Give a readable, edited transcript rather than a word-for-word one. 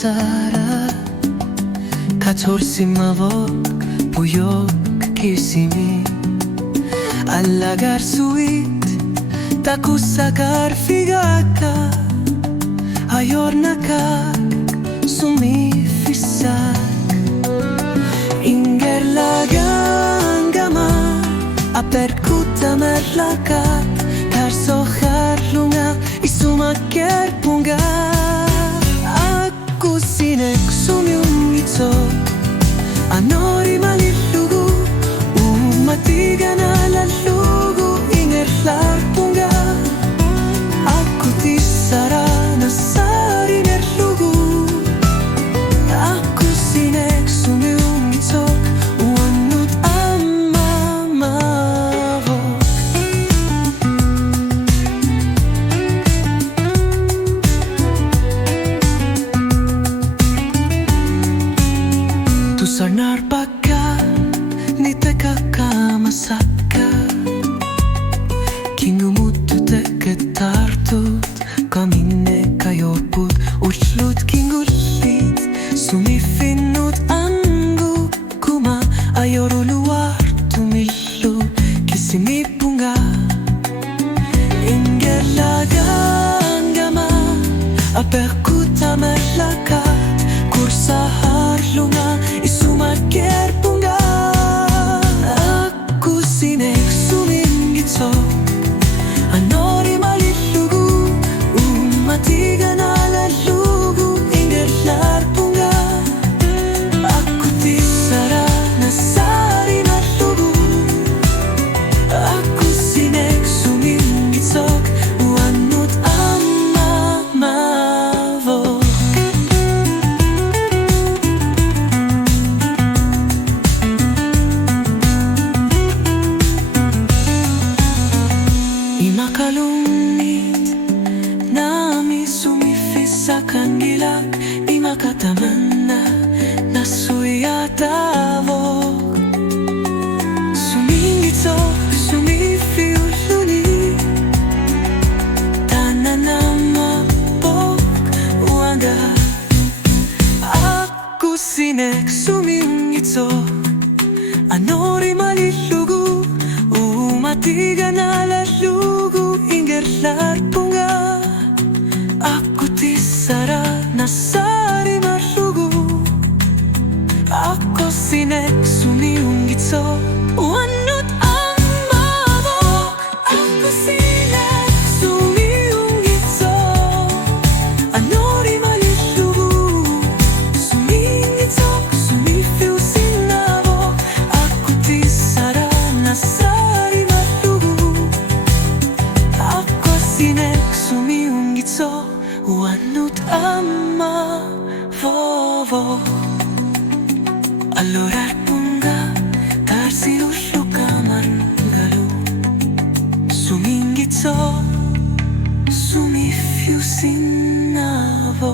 sarà Katorsi mavok puyok kisimi Allagar suit takusakar figaka Ayornakak sumi fisak Ingerlagangama aperkuta merlakat Tarsohar lunga isumaker punga Aku sinek sumiung ito Anori malilugu Umatigan alalugu Ingerlar punga Aku tisara nasari nerlugu Aku sinek sumiung ito Wanut amamavo Sarnar baka niteka kamasaka Kingumutu teketartut kamine kayorput Uçlut kingulit sumifinut angu Kuma ayoruluar tumillu kisimipunga Ingerlagangama aperkuta merlakat Kursahar lunga isumaker punga Aku sinek sumingito Anori malilugu Umatigan alalugu Ingerlar punga Aku tisara nasari nalugu Aku sinek sumingito Wanut amamavo Imakalungit nami sumifisakan gilak Imakataman na nasuyatavok Sumingito, sumifiuluni Tananamapok uanga Aku sinek sumingito Anori malilugu Umatigan alalugu Ingerlar punga Aku tisara nasari malugu Aku sinek sumiung gito Wanut amavo Aku sinek sumiung gito Anori malilugu Suming gito sumifiu sinavo Aku tisara nasari sinek sumiung gito Wanut amavovo Allorar punga tarsiullu kamargalu Suming gito sumifiu sinavo